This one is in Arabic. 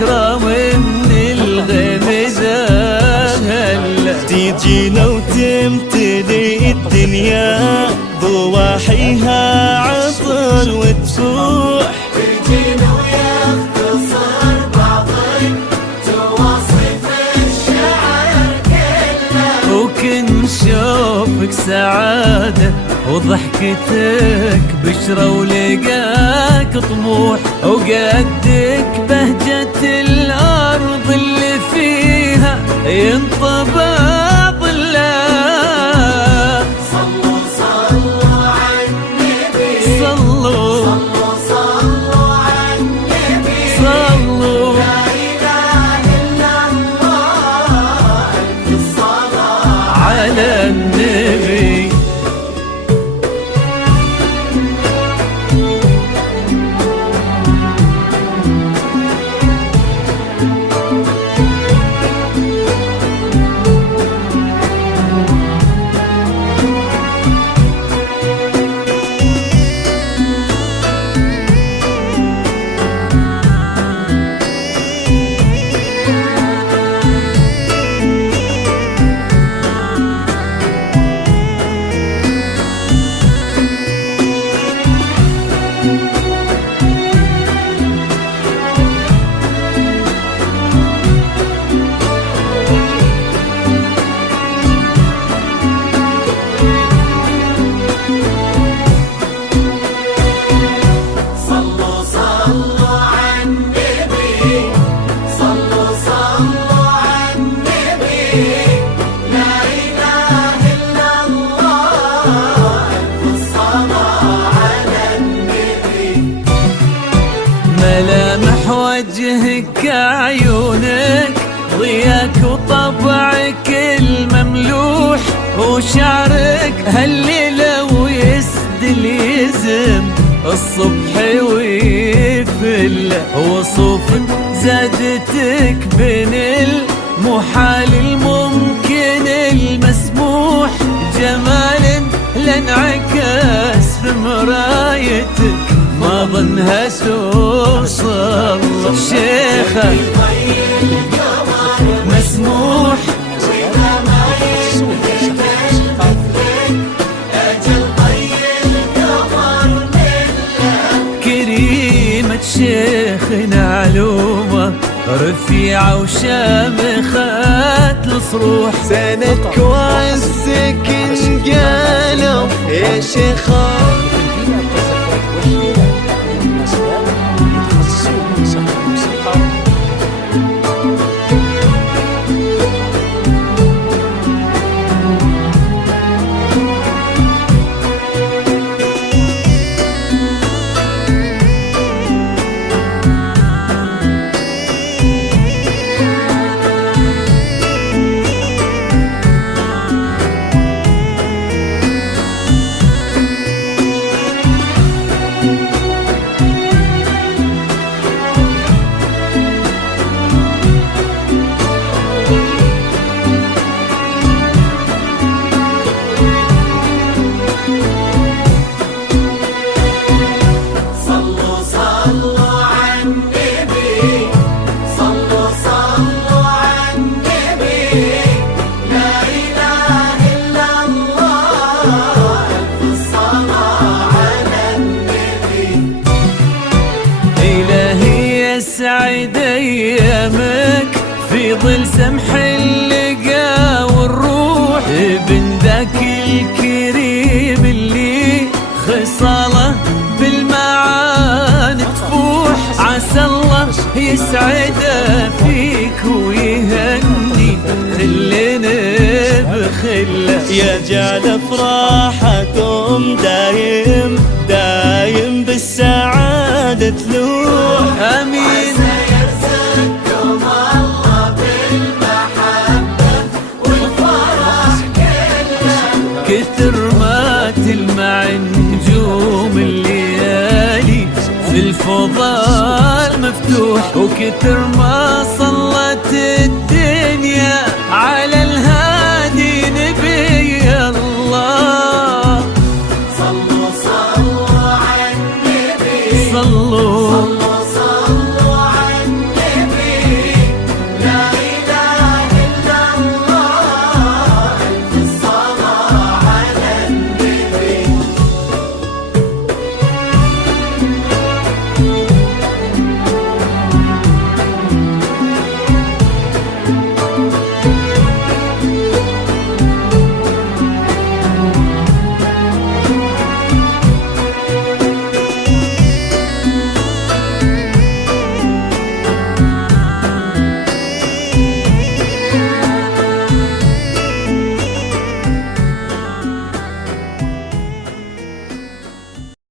ذكرى من الغيم زهل. تيجينا وتمتلي الدنيا ضواحيها عطر وتفوح، تجينا ويختصر بعض تواصف الشعر كله، وكن شوفك سعادة وضحكتك بشرة ولقاك طموح، وقدك بهجة الأرض اللي فيها ينطبع ظلها. صلوا صلوا على النبي، صلوا صلوا صلوا على النبي، صلوا لا إله إلا الله، ألف الصلاة على النبي. صلوا صلوا على النبي، صلوا صلوا على النبي، لا إله إلا الله، ألف الصلاة على النبي. ملامح وجهك عيونك ضياك وطبعك المملوح، وشعرك هالليلة ويسدل يزم الصبح ويفل، وصوف زادتك بين المحال الممكن المسموح، جمال لانعكس في مرايتك ما ظنها توصل. شيخة مسموح وإذا ما يمكن مثلك أجل طي القمر منك. كريمة شيخنا علومة رفيعة وشامخة الصروح، سندك وعزك انقالوا يا شيخة. صلوا صلوا على النبي، صلوا صلوا على النبي، لا إله إلا الله، ألف الصلاة على النبي. إلهي يسعد أيامك في ظل سمح اللقا والروح، ابن ذاك الكريم اللي خصاله بالمعاني تفوح، عسى الله يسعده فيك ويهني خلنا بخله. يا جعل افراحكم دايم دايم بالسعادة تلوح. آمين. سيرزقكم الله بالمحبة والفرح كله، كثر ما تلمع نجوم الليالي في الفضاء مفتوح، وكثر ما صلت